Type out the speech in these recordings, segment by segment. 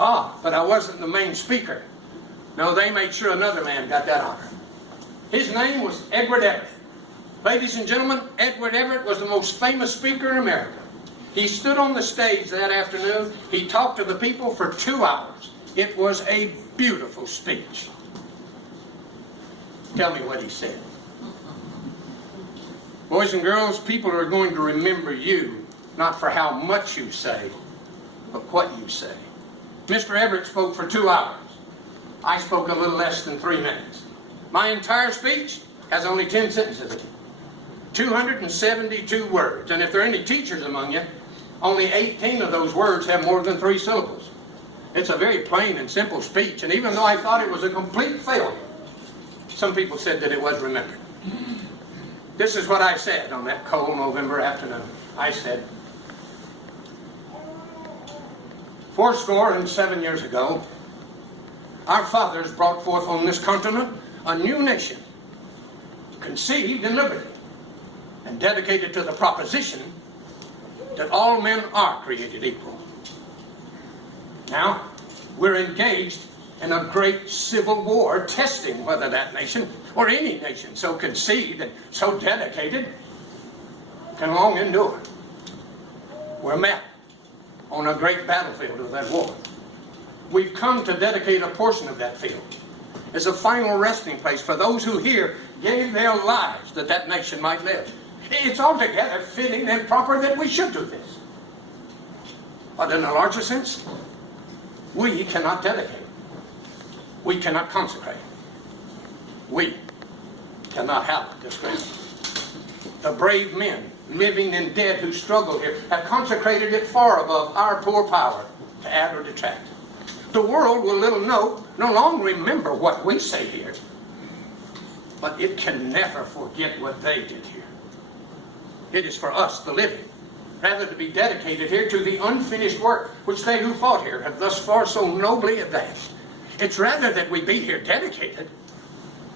But I wasn't the main speaker. No, they made sure another man got that honor. His name was Edward Everett. Ladies and gentlemen, Edward Everett was the most famous speaker in America. He stood on the stage that afternoon. He talked to the people for 2 hours. It was a beautiful speech. Tell me what he said. Boys and girls, people are going to remember you, not for how much you say, but what you say. Mr. Everett spoke for 2 hours. I spoke a little less than 3 minutes. My entire speech has only 10 sentences in it. 272 words. And if there are any teachers among you, only 18 of those words have more than 3 syllables. It's a very plain and simple speech, and even though I thought it was a complete failure, some people said that it was remembered. This is what I said on that cold November afternoon. I said, 87 years ago, our fathers brought forth on this continent a new nation, conceived in liberty, and dedicated to the proposition that all men are created equal. Now, we're engaged in a great civil war, testing whether that nation, or any nation so conceived and so dedicated, can long endure. We're met on a great battlefield of that war. We've come to dedicate a portion of that field as a final resting place for those who here gave their lives that that nation might live. It's altogether fitting and proper that we should do this. But in a larger sense, we cannot dedicate. We cannot consecrate. We cannot have this ground. The brave men, living and dead, who struggle here, have consecrated it far above our poor power to add or detract. The world will no longer remember what we say here, but it can never forget what they did here. It is for us, the living, rather to be dedicated here to the unfinished work which they who fought here have thus far so nobly advanced. It's rather that we be here dedicated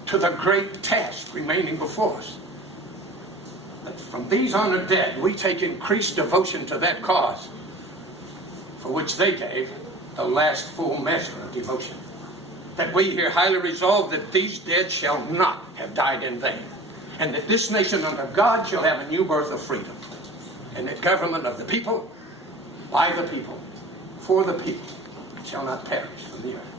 to the great task remaining before us. That from these honored dead we take increased devotion to that cause for which they gave the last full measure of devotion. That we here highly resolve that these dead shall not have died in vain, and that this nation under God shall have a new birth of freedom, and that government of the people, by the people, for the people, shall not perish from the earth.